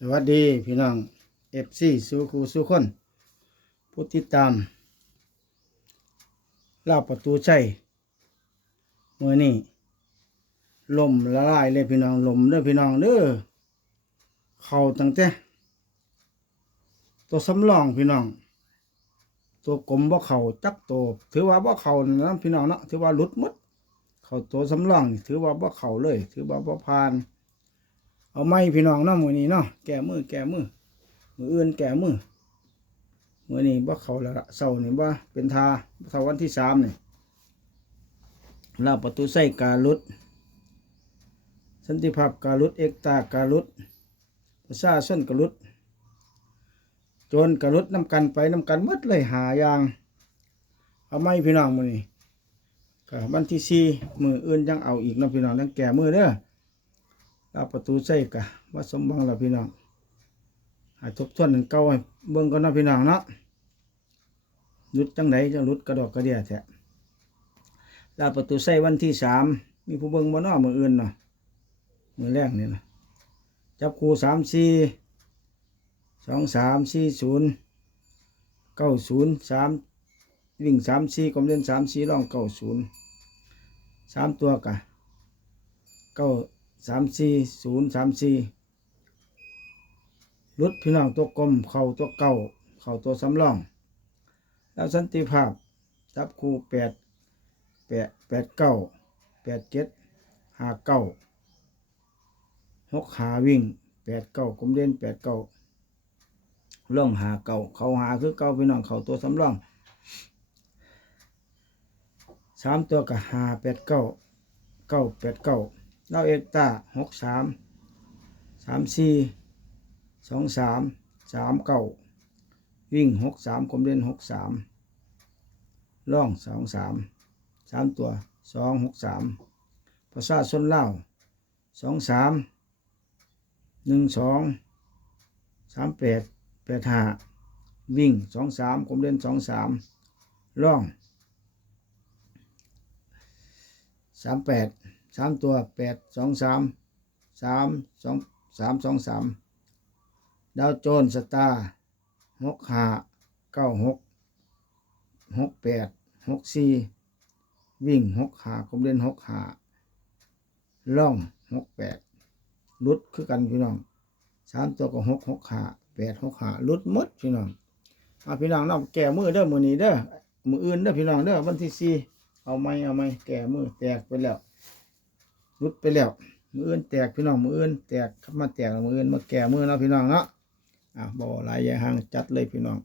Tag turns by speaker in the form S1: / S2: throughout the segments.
S1: สวัสดีพี่น้องเอฟซีสู้ครูสู้คนผู้ติดตามลาประตูใช่เมื่อนี้ลมละลายเลยพี่น้องลมเด้อพี่น้องเด้อเขาตั้งแต่ตัวสำรองพี่น้อง ตัวกลมบ่เข่าจักโตวถือว่าบ่เข่านะพี่น้องเนาะถือว่าหลุดมดเขาตัวสำรองถือว่าบ่เข่าเลย ถือว่าบ่ผ่าน เอาไม้พี่น้องเนาะมือนี้เนาะแก้มือแก้มือมืออื่นแก้มือมือนี้บ่เขาละเช้านี่บ่เป็นทาเช้าวันที่สามนี่ลาประตูใส่การุดสันติภาพการุดเอกตาการุดประชาชนการุดจรการุดน้ำกันไปน้ำกันหมดเลยหายาง เอาไม้พี่น้องมือนี้ก็วันที่สี่มืออื่นยังเอาอีกนะพี่น้องยังแก้มือเด้อ ลาประตูใส่กะว่าสมบังแล้วพี่น้องหายทบทวนอันเก่าให้เบิ่งก่อนเนาะพี่น้องเนาะรุดจังไดจะรุดกระดอกกระเดียแท้ลาประตูใส่วันที่สามมีผู้เบิ่งบ่เนาะมืออื่นเนาะมือแรกนี่นะจับคู่สามสี่สองสามสี่ศูนย์เก้าศูนย์สามวิ่งสามสี่กลมเล่นสามสี่ร่องเก้าศูนย์สามตัวกะเก้า สามสี่ศูนย์สามสี่รถพี่น้องตัวกลมเข่าตัวเก่าเข่าตัวสำรอง แล้วสันติภาพจับคู่แปดแปดแปดเก้าแปดเจ็ดห้าเก้าหกหาวิ่งแปดเก้ากลมเด่นแปดเก้าล่องหาเก่าเขาหาคือเก่าพี่น้องเขาตัวสำรองสามตัวกับหาแปดเก้าเก้าแปดเก้า เราเอกตาหกสามสามสี่สองสามสามเก้าวิ่งหกสามคมเด่นหกสามล่องสองสามสามตัวสองหกสามภาษาชนเล่าสองสามหนึ่งสองสามแปดแปดห้าวิ่งสองสามคมเด่นสองสามล่องสามแปด สามตัวแปดสองสามสามสองสามสองสามดาวโจนสตาร์หกห้าเก้าหกหกแปดหกสี่วิ่งหกหาคมเล่นหกหาล่องหกแปดลุดคือกันพี่น้องสามตัวก็หกหกหาแปดหกหาลุดมดพี่น้องเอาพี่น้องเนาะแก่มือเด้อมือนี้เด้อมืออื่นเด้อพี่น้องเด้อวันที่สี่เอาไม้เอาไม้แก่มือแตกไปแล้ว รุดไปแล้วมืออื่นแตกพี่น้องมืออื่นแตกขับมาแตกมืออื่นมาแก่มือเนาะพี่น้องเนาะอะบ่หลายอยาห่างจัดเลยพี่น้อง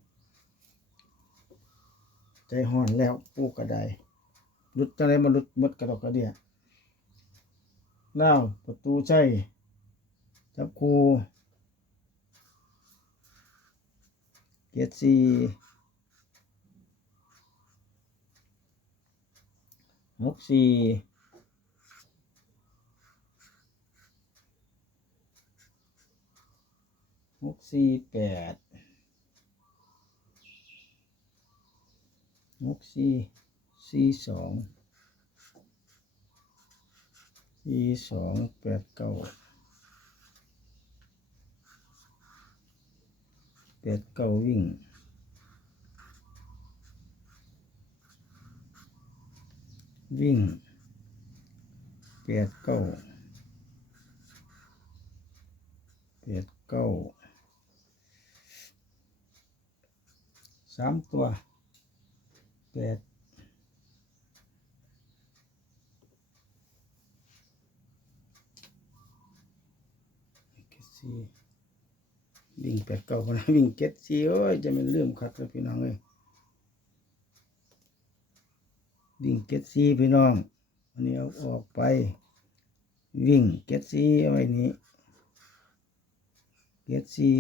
S1: ใจห่อนแล้วปูกระไดรุดจังไรมารุดมดกระดกกระเดียเล่าประตูใจจับคูเกียรติหกสี่ หกสี่แปดหกสี่สี่สองสี่สองแปดเก้าแปดเก้าวิ่งวิ่งแปดเก้าแปดเก้า สามตัวแปดสี่วิ่งแปดเก้าคนนะวิ่งเจ็ดสี่โอ้ยจะเป็นเรื่องคักเลยพี่น้องเอ้ยวิ่งเจ็ดสี่พี่น้องอันนี้เอาออกไป วิ่งเจ็ดสี่เอาไว้นี้เจ็ดสี่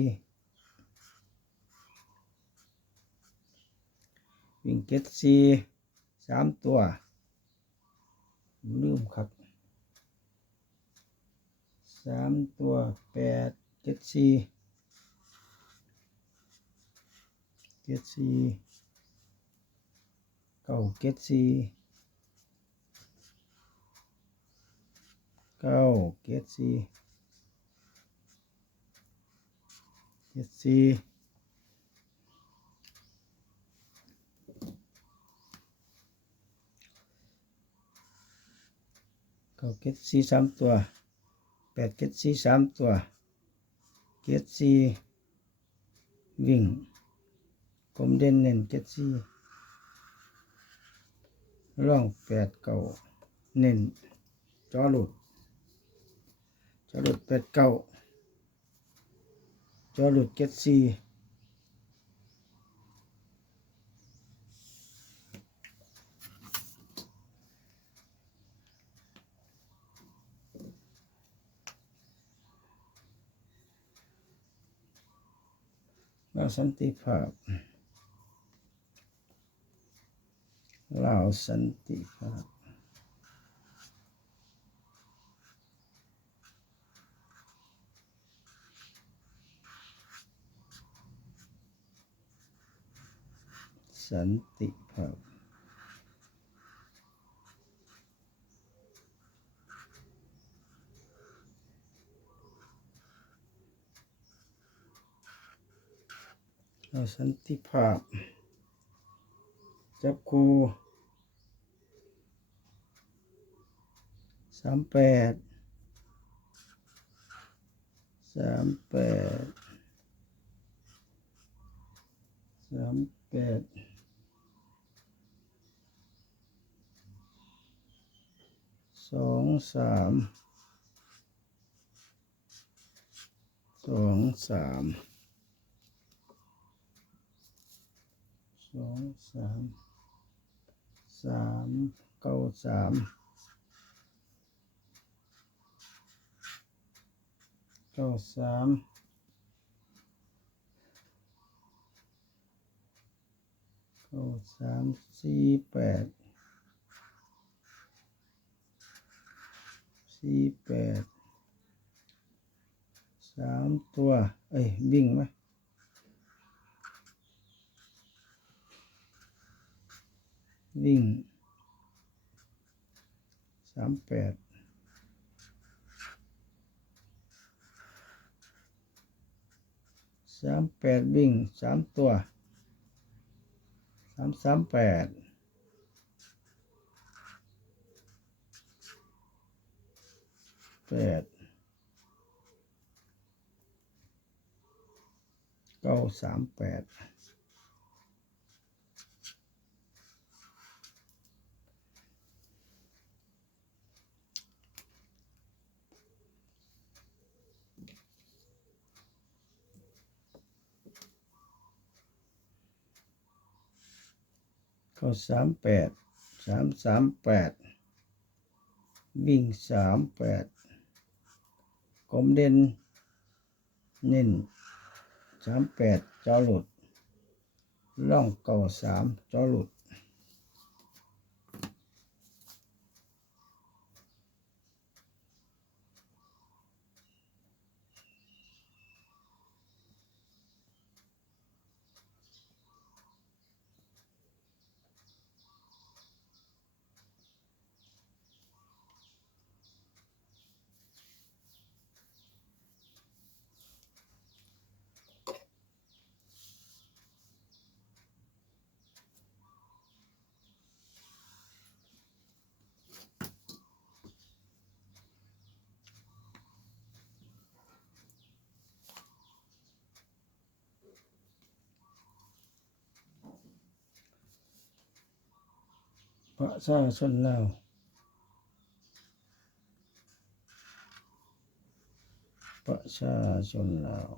S1: วิ่งเก็ตซีสามตัวลืมครับสามตัวแปดเจ็ดซีเจ็ดซีเก้าเจ็ดซีเก้าเจ็ดซีเจ็ดสี่ เก้าเจ็ดสี่สามตัวแปดเจ็ดสี่สามตัวเจ็ดสี่วิ่งกลมเด่นเน้นเจ็ดสี่ร่องแปดเก้าเน้นจอหลุดจอหลุดแปดเก้าจอหลุดเจ็ดสี่ เราสันติภาพเราสันติภาพสันติภาพ สันติภาพ จับคูสามแปดสามแปดสามแปดสองสามสองสาม สองสามสามเก้าสามเก้าสามเก้าสามสี่แปดสี่แปดสามตัว เอ้ยวิ่งไหม วิ่งสามแปดสามแปดวิ่งสามตัวสามสามแปดแปดเก้าสามแปด ก้าสามแปดสามสามแปดวิ่งสามแปดกลมเด่นเน้นสามแปดจอหลุดล่องเก่าสามจอหลุด ประชาชนลาวประชาชนลาว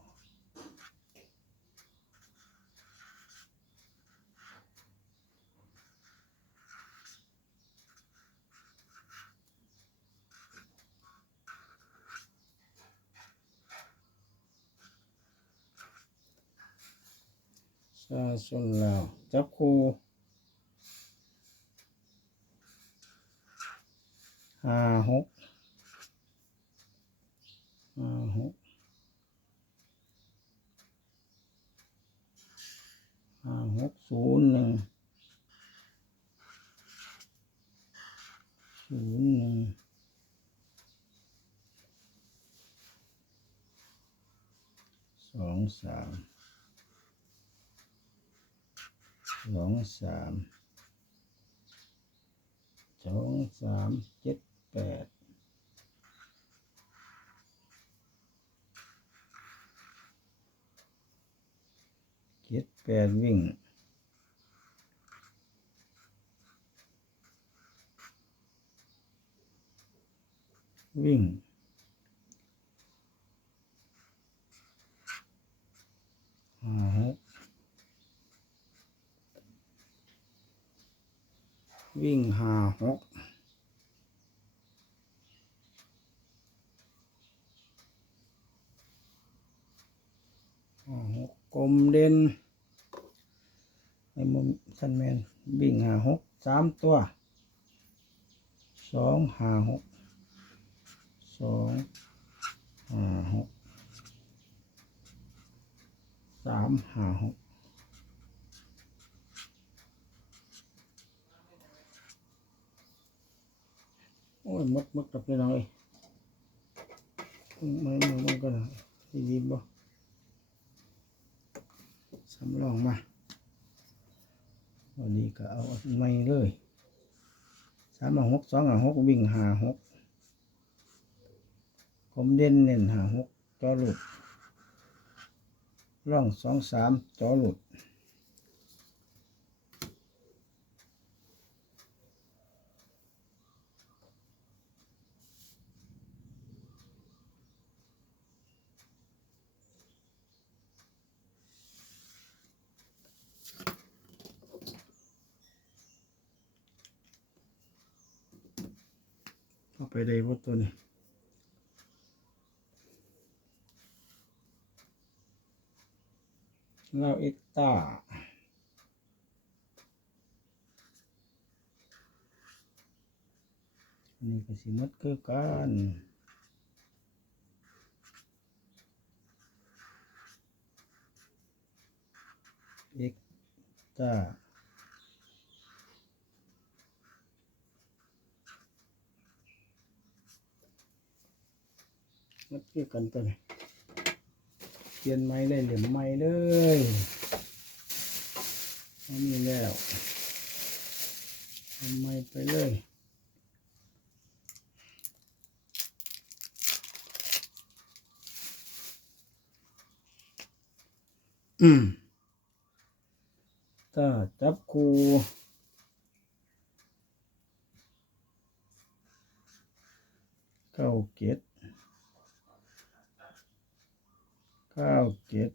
S1: ประชาชนลาวจับครูห้าหกห้าหกห้าหกศูนย์หนึ่งศูนย์หนึ่งส สองสาม สองสามสองสามเจ็ดแปดเจ็ดแปดวิ่งวิ่งห้าหก วิ่งหาหกหกกลมเด่นในมุมสันแมนวิ่งหาหกสามตัวสองหาหกสองหาหกสามหาหก โอ้ยมดมดกลับไปหน่อยไม่ไม่มันก็ได้ดีบ่สำรองมาวันนี้ก็เอาไม่เลยสามหกสองหกวิ่งหาหกผมเด่นเน้นหาหกจอหลุดร่องสองสามจอหลุด ไปได้วัดตัวนี้เราเอ็กตาอันนี้ก็สิมัดคือกันเอ็กตา มัดคือกันตัวนี้เปลี่ยนไม้ได้เหลี่ยมไม้เลยอันนี้แล้วทำไม้ไปเลยอืมถ้าจับคูเก้าเกต เก้าเจ็ด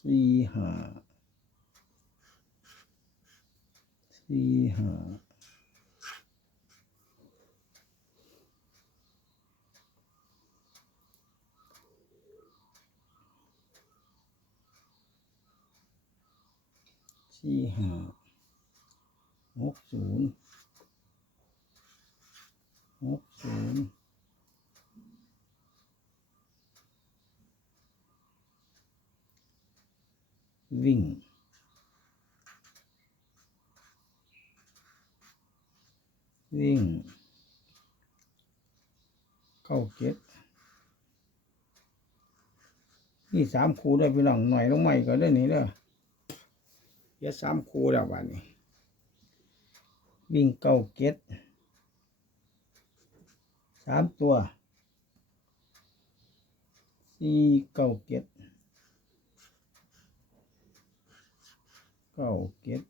S1: สี่ห้าสี่ห้าสี่ห้าหกศูนย์หกศูนย์ วิ่ง วิ่ง เข้าเก็บนี่สามคูได้ไปหลังหน่อยลงใหม่ก็ได้นี่เด้อเดี๋ยวสามคูแล้วบ้านนี้ วิ่งเก้าเก็ดสามตัวสี่เก้าเก็ด เก้าเก็ด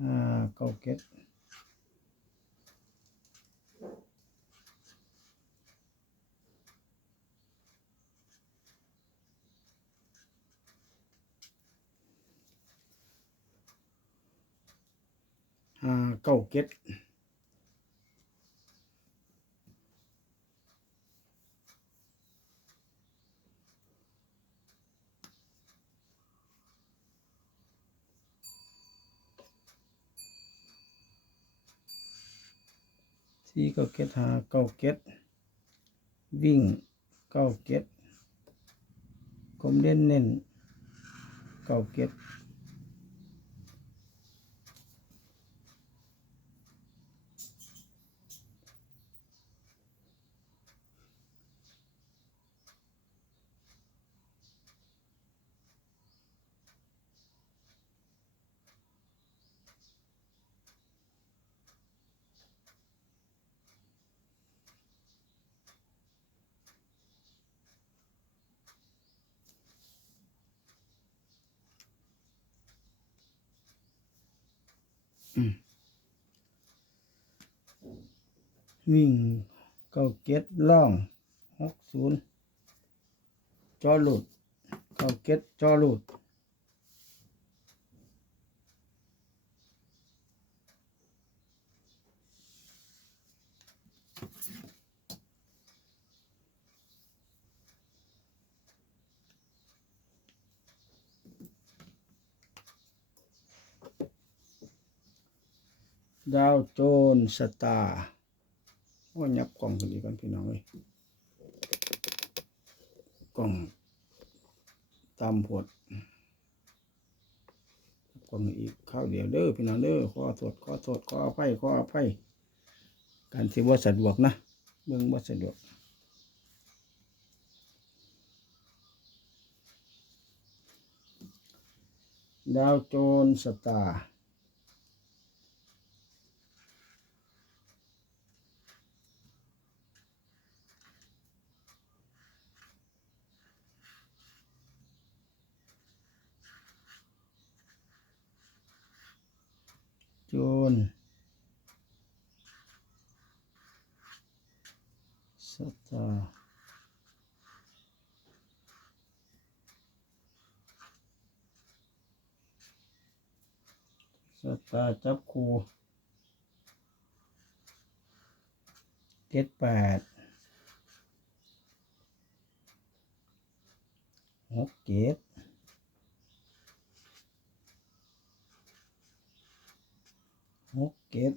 S1: ห้าเก้าเก็ดห้าเก้าเก็ด สี่เก้าเก็ดหาเก้าเก็ดวิ่งเก้าเก็ดกลมเด่นเน้นเก้าเก็ด วิ่งเก้าเก็ดล่องหกศูนย์จอหลุดเก้าเก็ดจอหลุด ดาวโจนสตาร์โอ้ยับกล่องกันดีกันพี่น้องเอ้ยกล่องตามผดกล่องอีกข้าวเดียวเด้อพี่น้องเด้อขอโทษขอโทษขออภัยขออภัยการที่ว่าสะดวกนะเบิ่งว่าสะดวกดาวโจนสตาร์ โจน สตาร์สตาจับคูเจ็ดแปดหกเจ็ดหกเก็ด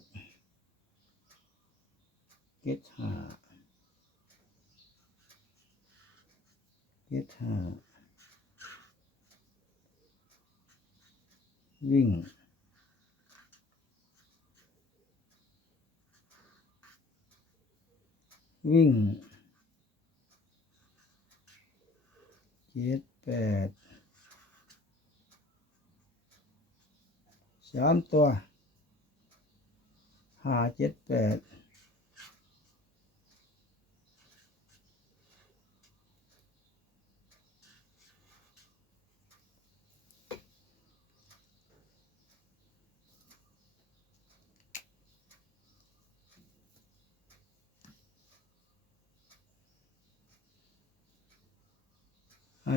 S1: เก็ดห้า เก็ดห้าวิ่งวิ่งเจ็ดแปดสามตัวห้าเจ็ดแปด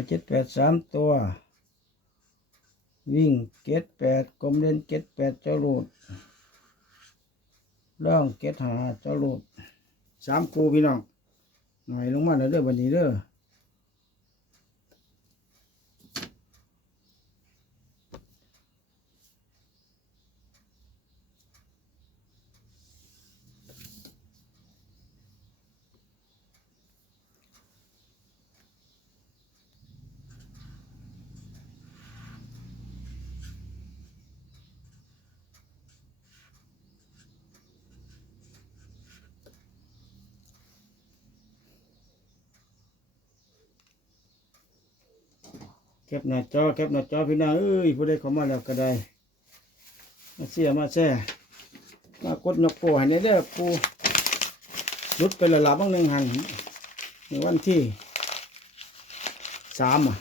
S1: เจ็ดแปดสามตัว วิ่งเก็ดแปดกลมเล่นเก็ดแปดเจ้าลูดร่องเกตหาเจ้าลูดสามคูพี่น้องหน่อยลงมาเด้อเด้อวันนี้เด้อ เก็บหน้าจอเก็บหน้าจอพี่น้องเอ้ยผู้ใดเข้ามาแล้วก็ได้มาเสียมาแซ่มากดยกโปให้ในเด้อปูรุดไปละละบางหนึ่งหันในวันที่สามอะ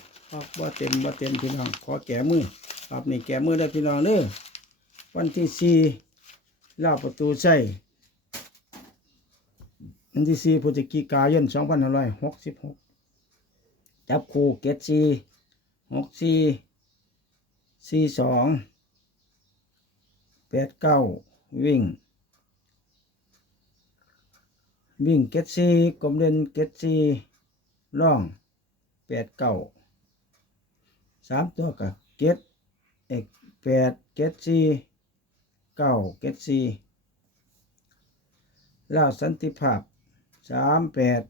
S1: ว่าเต็มว่าเต็มพี่น้องขอแก้มือครับนี่แก้มือได้พี่น้องเด้อวันที่สี่ลาประตูใส่วันที่สี่พฤศจิกายนสองพันห้าร้อยหกสิบหกจับคู่เกตซี หกสี่สี่สองแปดเก้าวิ่ง วิ่งเกตซีกลมเด่นเกตซีล่องแปดเก้าสามตัวกับเกตเอกแปดเกตซีเก้าเกตซีล่าสันติภาพสามแปด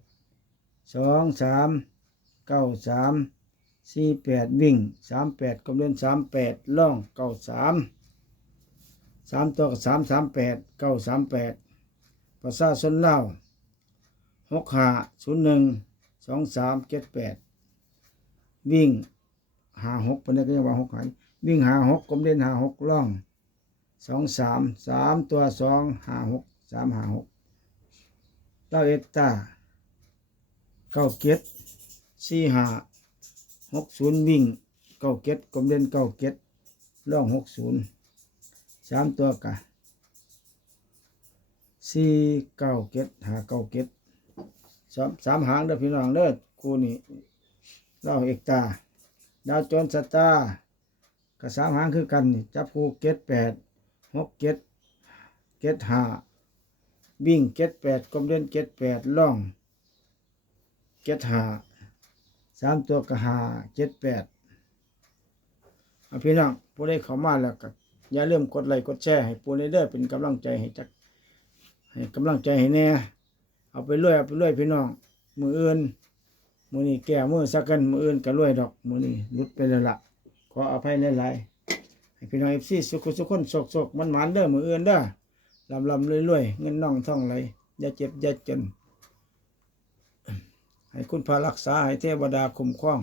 S1: สองสามเก้าสาม สี่แปดวิ่งสามแปดกำเนินสามแปดล่องเก้าสามสามตัวกับสามสามแปดเก้าสามแปดภาษาชนเล่าหกห้าศูนย์หนึ่งสองสามเจ็ดแปดวิ่งหาหกเป็นก็ยังว่าหกหายวิ่งหาหกกำเนินหาหกล่องสองสามสามตัวสองหาหกสามหาหกเล่าเอตตาเก้าเจ็ดสี่ห้า หกศูนย์วิ่งเก้าเก็ดกลมเล่นเก้าเก็ดล่องหกศูนย์สามตัวกะสี่เก้าเก็ดหาเก้าเก็ดสามสามหางเด้อพี่น้องเด้อคู่นี้เล่าเอกตา ดาวจรสตาร์ก็สามหางคือกันนี่จับคู่เก็ดแปดหกเก็ดเก็ดหาวิ่งเก็ดแปดกลมเล่นเก็ดแปดล่องเก็ดหา สามตัวก็หาเจ็ดแปดเอาพี่น้องผู้ใดเข้ามาแล้วก็อย่าลืมกดไลค์กดแชร์ให้ปูในเด้อเป็นกำลังใจให้จักให้กำลังใจให้แน่เอาไปเรื่อยเอาไปเรื่อยพี่น้องมืออื่นมือนี้แก่มือสักกันมืออื่นก็รวยดอกมือนี้ลุดไปแล้วละขออภัยหลายๆให้พี่น้องเอฟซีสุขสุขคนโศกโศกมันหมันเด้อมืออื่นเด้อลำลำรวยรวยๆเงินน่องท่องไหลอย่าเจ็บอย่าจน ให้คุณพารักษาให้เทวดาคุ้มครอง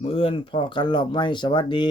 S1: มืออื่นพอกันหลอบไม่สวัสดี